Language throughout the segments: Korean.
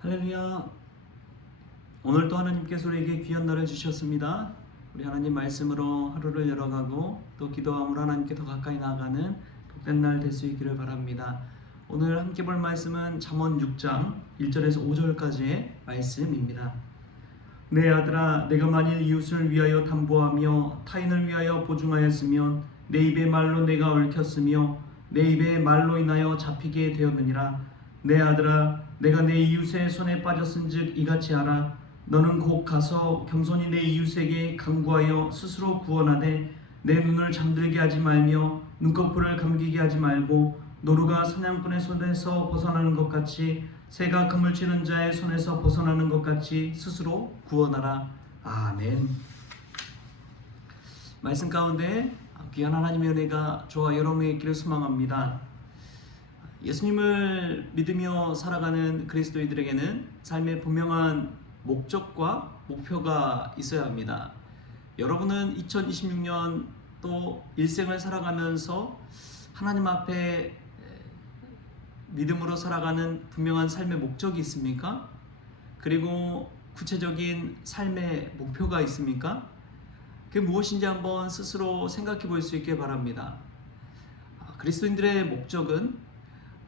할렐루야. 오늘도 하나님께서 우리에게 귀한 날을 주셨습니다. 우리 하나님 말씀으로 하루를 열어가고 또 기도함으로 하나님께 더 가까이 나아가는 복된 날 될 수 있기를 바랍니다. 오늘 함께 볼 말씀은 잠언 6장 1절에서 5절까지의 말씀입니다. 내 아들아, 내가 만일 이웃을 위하여 담보하며 타인을 위하여 보증하였으면 내 입의 말로 내가 얽혔으며 내 입의 말로 인하여 잡히게 되었느니라. 내 아들아, 내가 내 이웃의 손에 빠졌은즉 이같이 하라. 너는 곧 가서 겸손히 내 이웃에게 간구하여 스스로 구원하되 내 눈을 잠들게 하지 말며 눈꺼풀을 감기게 하지 말고 노루가 사냥꾼의 손에서 벗어나는 것 같이 새가 그물 치는 자의 손에서 벗어나는 것 같이 스스로 구원하라. 아멘. 말씀 가운데 귀한 하나님의 은혜가 저와 여러분에게 있기를 소망합니다. 예수님을 믿으며 살아가는 그리스도인들에게는 삶의 분명한 목적과 목표가 있어야 합니다. 여러분은 2026년 또 일생을 살아가면서 하나님 앞에 믿음으로 살아가는 분명한 삶의 목적이 있습니까? 그리고 구체적인 삶의 목표가 있습니까? 그게 무엇인지 한번 스스로 생각해 볼 수 있게 바랍니다. 그리스도인들의 목적은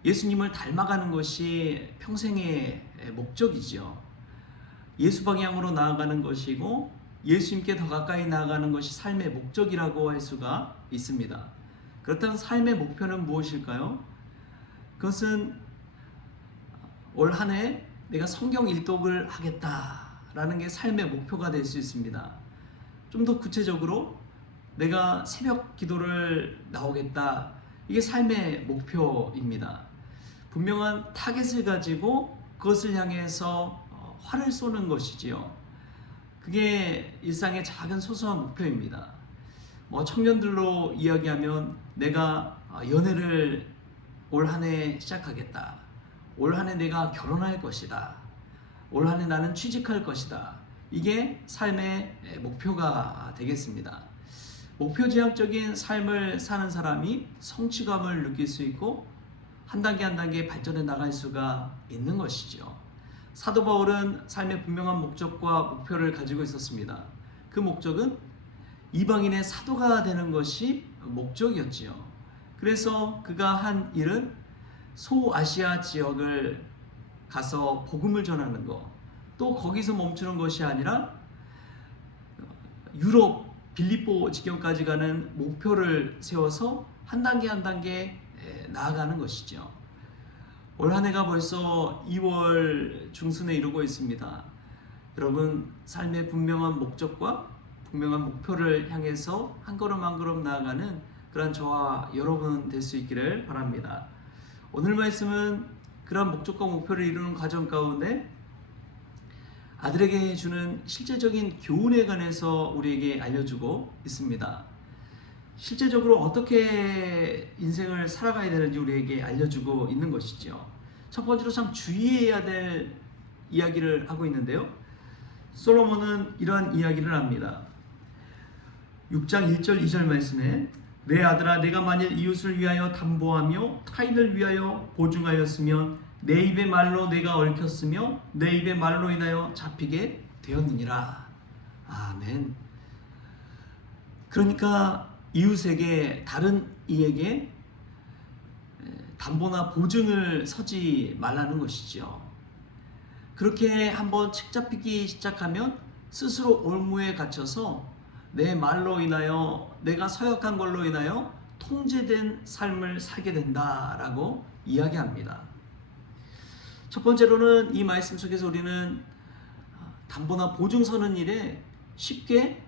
예수님을 닮아가는 것이 평생의 목적이지요. 예수 방향으로 나아가는 것이고 예수님께 더 가까이 나아가는 것이 삶의 목적이라고 할 수가 있습니다. 그렇다면 삶의 목표는 무엇일까요? 그것은 올 한 해 내가 성경 일독을 하겠다라는 게 삶의 목표가 될 수 있습니다. 좀 더 구체적으로 내가 새벽 기도를 나오겠다. 이게 삶의 목표입니다. 분명한 타겟을 가지고 그것을 향해서 활을 쏘는 것이지요. 그게 일상의 작은 소소한 목표입니다. 청년들로 이야기하면 내가 연애를 올 한 해 시작하겠다. 올 한 해 내가 결혼할 것이다. 올 한 해 나는 취직할 것이다. 이게 삶의 목표가 되겠습니다. 목표지향적인 삶을 사는 사람이 성취감을 느낄 수 있고 한 단계 한 단계 발전해 나갈 수가 있는 것이죠. 사도 바울은 삶의 분명한 목적과 목표를 가지고 있었습니다. 그 목적은 이방인의 사도가 되는 것이 목적이었지요. 그래서 그가 한 일은 소아시아 지역을 가서 복음을 전하는 것, 또 거기서 멈추는 것이 아니라 유럽 빌립보 지경까지 가는 목표를 세워서 한 단계 한 단계 나아가는 것이죠. 올 한 해가 벌써 2월 중순에 이르고 있습니다. 여러분, 삶의 분명한 목적과 분명한 목표를 향해서 한 걸음 한 걸음 나아가는 그런 저와 여러분 될 수 있기를 바랍니다. 오늘 말씀은 그런 목적과 목표를 이루는 과정 가운데 아들에게 주는 실제적인 교훈에 관해서 우리에게 알려주고 있습니다. 실제적으로 어떻게 인생을 살아가야 되는지 우리에게 알려주고 있는 것이죠. 첫 번째로 참 주의해야 될 이야기를 하고 있는데요. 솔로몬은 이러한 이야기를 합니다. 6장 1절 2절 말씀에 내 아들아, 내가 만일 이웃을 위하여 담보하며 타인을 위하여 보증하였으면 내 입의 말로 내가 얽혔으며 내 입의 말로 인하여 잡히게 되었느니라. 아멘. 그러니까 이웃에게, 다른 이에게 담보나 보증을 서지 말라는 것이죠. 그렇게 한번 책 잡히기 시작하면 스스로 올무에 갇혀서 내 말로 인하여, 내가 서약한 걸로 인하여 통제된 삶을 살게 된다라고 이야기합니다. 첫 번째로는 이 말씀 속에서 우리는 담보나 보증 서는 일에 쉽게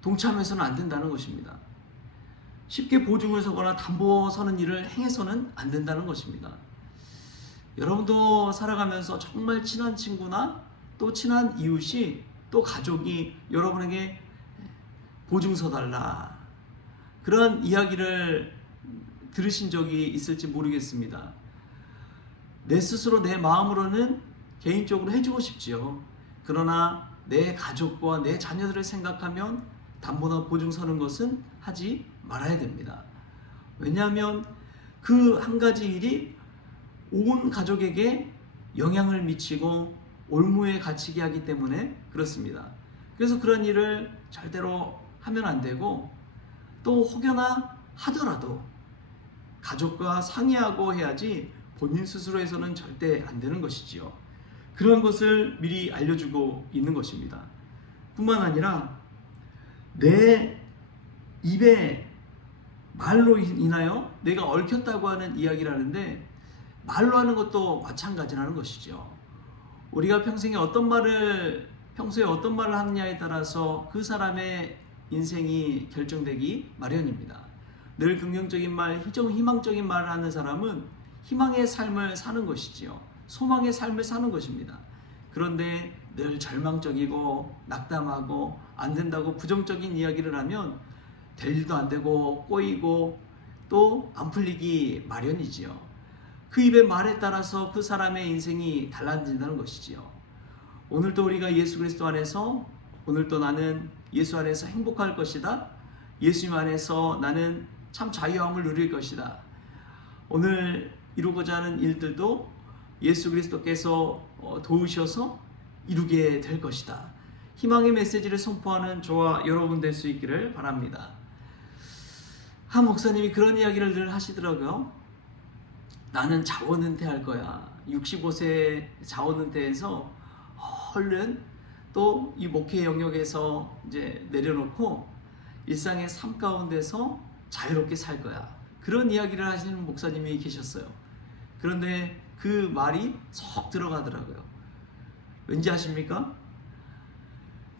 동참해서는 안 된다는 것입니다. 쉽게 보증을 서거나 담보 서는 일을 행해서는 안 된다는 것입니다. 여러분도 살아가면서 정말 친한 친구나 또 친한 이웃이 또 가족이 여러분에게 보증 서달라, 그런 이야기를 들으신 적이 있을지 모르겠습니다. 내 스스로 내 마음으로는 개인적으로 해주고 싶지요. 그러나 내 가족과 내 자녀들을 생각하면 담보나 보증 서는 것은 하지 말아야 됩니다. 왜냐하면 그 한 가지 일이 온 가족에게 영향을 미치고 올무에 갇히게 하기 때문에 그렇습니다. 그래서 그런 일을 절대로 하면 안 되고, 또 혹여나 하더라도 가족과 상의하고 해야지 본인 스스로 해서는 절대 안 되는 것이지요. 그런 것을 미리 알려주고 있는 것입니다. 뿐만 아니라 내 입에 말로 인하여 내가 얽혔다고 하는 이야기를 하는데, 말로 하는 것도 마찬가지라는 것이죠. 우리가 평소에 어떤 말을 하느냐에 따라서 그 사람의 인생이 결정되기 마련입니다. 늘 긍정적인 말, 희망적인 말을 하는 사람은 희망의 삶을 사는 것이지요. 소망의 삶을 사는 것입니다. 그런데 늘 절망적이고 낙담하고 안 된다고 부정적인 이야기를 하면 될 일도 안 되고 꼬이고 또 안 풀리기 마련이지요. 그 입의 말에 따라서 그 사람의 인생이 달라진다는 것이지요. 오늘도 우리가 예수 그리스도 안에서, 오늘도 나는 예수 안에서 행복할 것이다. 예수님 안에서 나는 참 자유함을 누릴 것이다. 오늘 이루고자 하는 일들도 예수 그리스도께서 도우셔서 이루게 될 것이다. 희망의 메시지를 선포하는 저와 여러분 될 수 있기를 바랍니다. 한 목사님이 그런 이야기를 늘 하시더라고요. 나는 자원은퇴할 거야. 65세 자원은퇴해서 얼른 또 이 목회 영역에서 이제 내려놓고 일상의 삶 가운데서 자유롭게 살 거야. 그런 이야기를 하시는 목사님이 계셨어요. 그런데 그 말이 쏙 들어가더라고요. 왠지 아십니까?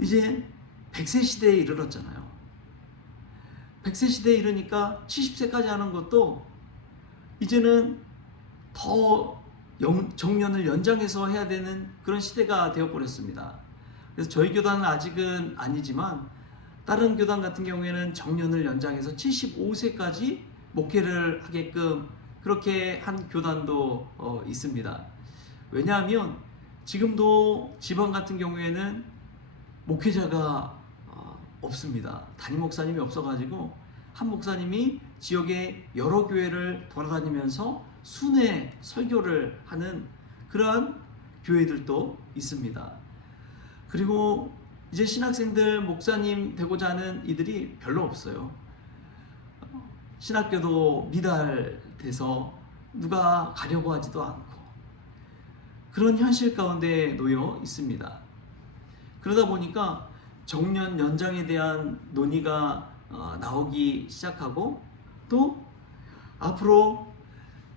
이제 100세 시대에 이르렀잖아요. 100세 시대에 이르니까 70세까지 하는 것도 이제는 더 정년을 연장해서 해야 되는 그런 시대가 되어버렸습니다. 그래서 저희 교단은 아직은 아니지만 다른 교단 같은 경우에는 정년을 연장해서 75세까지 목회를 하게끔 그렇게 한 교단도 있습니다. 왜냐하면 지금도 지방 같은 경우에는 목회자가 없습니다. 담임 목사님이 없어가지고 한 목사님이 지역의 여러 교회를 돌아다니면서 순회 설교를 하는 그러한 교회들도 있습니다. 그리고 이제 신학생들 목사님 되고자 하는 이들이 별로 없어요. 신학교도 미달돼서 누가 가려고 하지도 않고 그런 현실 가운데 놓여 있습니다. 그러다 보니까 정년 연장에 대한 논의가 나오기 시작하고, 또 앞으로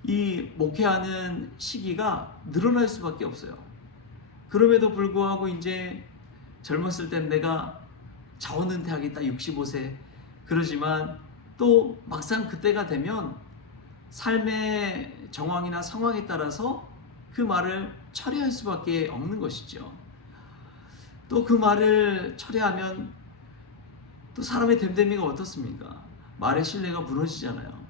이 목회하는 시기가 늘어날 수밖에 없어요. 그럼에도 불구하고 이제 젊었을 땐 내가 자원은퇴하겠다 65세 그러지만 또 막상 그때가 되면 삶의 정황이나 상황에 따라서 그 말을 철회할 수밖에 없는 것이죠. 또 그 말을 철회하면 또 사람의 됨됨이가 어떻습니까? 말의 신뢰가 무너지잖아요.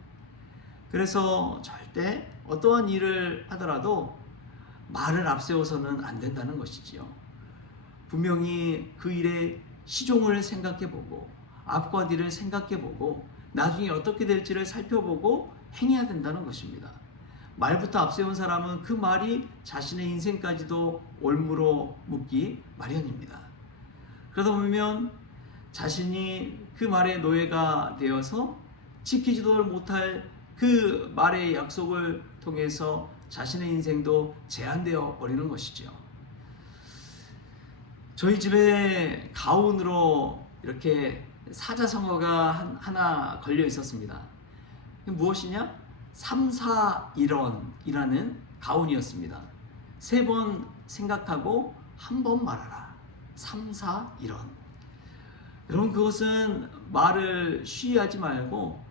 그래서 절대 어떠한 일을 하더라도 말을 앞세워서는 안 된다는 것이지요. 분명히 그 일의 시종을 생각해보고 앞과 뒤를 생각해보고 나중에 어떻게 될지를 살펴보고 행해야 된다는 것입니다. 말부터 앞세운 사람은 그 말이 자신의 인생까지도 올무로 묻기 마련입니다. 그러다 보면 자신이 그 말의 노예가 되어서 지키지도 못할 그 말의 약속을 통해서 자신의 인생도 제한되어 버리는 것이죠. 저희 집에 가훈으로 이렇게 사자성어가 하나 걸려 있었습니다. 무엇이냐? 3-4-1원이라는 가훈이었습니다. 3번 생각하고 한 번 말하라. 3-4-1원. 여러분, 그것은 말을 쉬하지 말고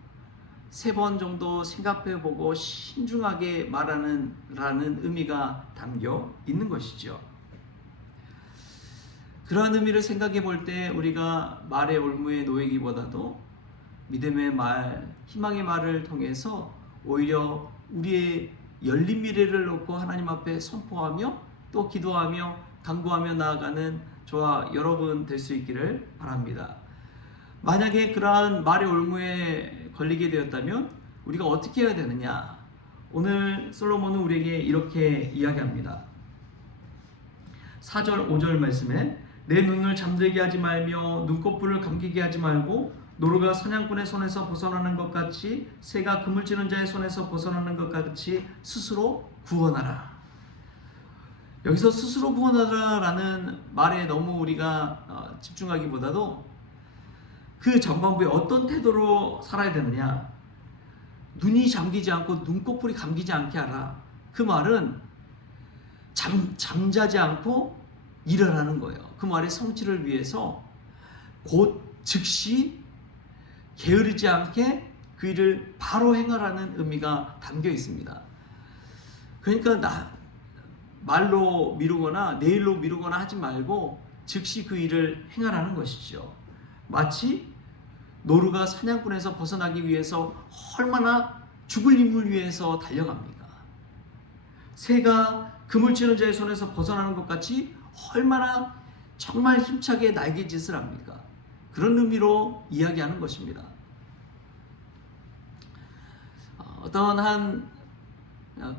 3번 정도 생각해보고 신중하게 말하는 라는 의미가 담겨 있는 것이죠. 그러한 의미를 생각해 볼 때 우리가 말의 올무에 놓이기보다도 믿음의 말, 희망의 말을 통해서 오히려 우리의 열린 미래를 놓고 하나님 앞에 선포하며 또 기도하며 간구하며 나아가는 저와 여러분 될 수 있기를 바랍니다. 만약에 그러한 말의 올무에 걸리게 되었다면 우리가 어떻게 해야 되느냐? 오늘 솔로몬은 우리에게 이렇게 이야기합니다. 4절 5절 말씀에 내 눈을 잠들게 하지 말며 눈꺼풀을 감기게 하지 말고 노루가 사냥꾼의 손에서 벗어나는 것 같이 새가 그물 찌는 자의 손에서 벗어나는 것 같이 스스로 구원하라. 여기서 스스로 구원하라라는 말에 너무 우리가 집중하기보다도 그 전반부에 어떤 태도로 살아야 되느냐, 눈이 잠기지 않고 눈꺼풀이 감기지 않게 하라. 그 말은 잠자지 않고 일어나는 거예요. 그 말의 성취를 위해서 곧 즉시 게으르지 않게 그 일을 바로 행하라는 의미가 담겨 있습니다. 그러니까 말로 미루거나 내일로 미루거나 하지 말고 즉시 그 일을 행하라는 것이죠. 마치 노루가 사냥꾼에서 벗어나기 위해서 얼마나 죽을 힘을 위해서 달려갑니까? 새가 그물 찌는 자의 손에서 벗어나는 것 같이 얼마나 정말 힘차게 날개짓을 합니까? 그런 의미로 이야기하는 것입니다. 어떤 한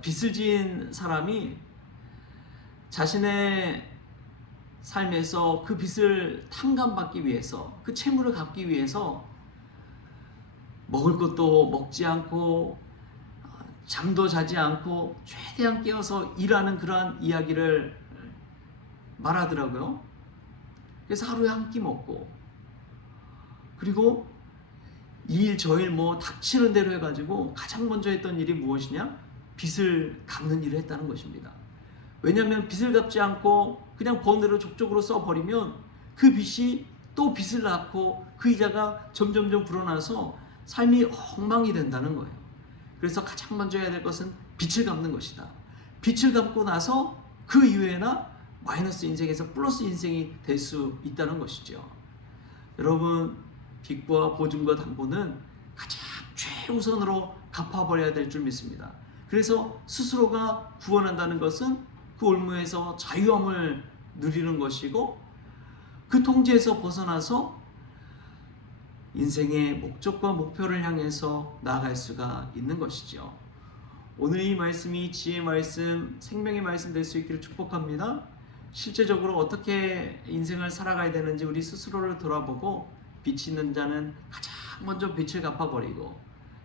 빚을 지은 사람이 자신의 삶에서 그 빚을 탕감받기 위해서, 그 채무를 갚기 위해서 먹을 것도 먹지 않고 잠도 자지 않고 최대한 깨어서 일하는 그러한 이야기를 말하더라고요. 그래서 하루에 한 끼 먹고, 그리고 이 일 저 일 뭐 닥치는 대로 해가지고 가장 먼저 했던 일이 무엇이냐? 빚을 갚는 일을 했다는 것입니다. 왜냐하면 빚을 갚지 않고 그냥 번 대로 족적으로 써버리면 그 빚이 또 빚을 낳고 그 이자가 점점점 불어나서 삶이 엉망이 된다는 거예요. 그래서 가장 먼저 해야 될 것은 빚을 갚는 것이다. 빚을 갚고 나서 그 이후에나 마이너스 인생에서 플러스 인생이 될 수 있다는 것이죠. 여러분, 빚과 보증과 담보는 가장 최우선으로 갚아버려야 될 줄 믿습니다. 그래서 스스로가 구원한다는 것은 그 올무에서 자유함을 누리는 것이고, 그 통제에서 벗어나서 인생의 목적과 목표를 향해서 나아갈 수가 있는 것이죠. 오늘 이 말씀이 지혜의 말씀, 생명의 말씀 될 수 있기를 축복합니다. 실제적으로 어떻게 인생을 살아가야 되는지 우리 스스로를 돌아보고, 빚 있는 자는 가장 먼저 빚을 갚아버리고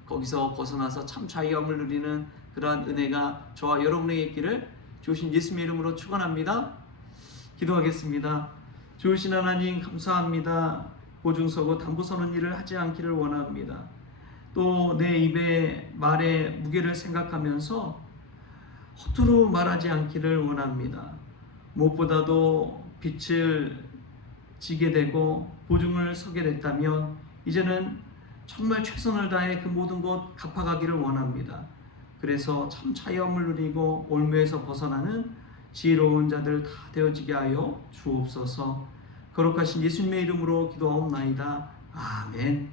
거기서 벗어나서 참 자유함을 누리는 그러한 은혜가 저와 여러분에게 있기를 주신 예수님의 이름으로 축원합니다. 기도하겠습니다. 좋으신 하나님, 감사합니다. 보증서고 담보 서는 일을 하지 않기를 원합니다. 또 내 입에 말의 무게를 생각하면서 허투루 말하지 않기를 원합니다. 무엇보다도 빚을 지게 되고 보증을 서게 됐다면 이제는 정말 최선을 다해 그 모든 것 갚아가기를 원합니다. 그래서 참 자유함을 누리고 올무에서 벗어나는 지혜로운 자들 다 되어지게 하여 주옵소서. 거룩하신 예수님의 이름으로 기도하옵나이다. 아멘.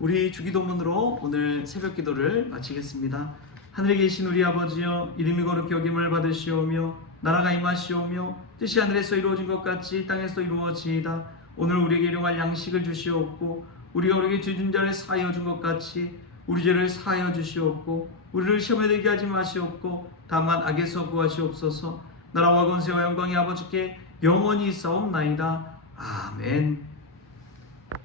우리 주기도문으로 오늘 새벽 기도를 마치겠습니다. 하늘에 계신 우리 아버지여, 이름이 거룩히 여김을 받으시오며 나라가 임하시오며 뜻이 하늘에서 이루어진 것 같이 땅에서 이루어지이다. 오늘 우리에게 일용할 양식을 주시옵고 우리가 우리에게 죄진 자를 사하여 준 것 같이 우리 죄를 사하여 주시옵고 우리를 시험에 들게 하지 마시옵고 다만 악에서 구하시옵소서. 나라와 권세와 영광이 아버지께 영원히 있사옵나이다. 아멘.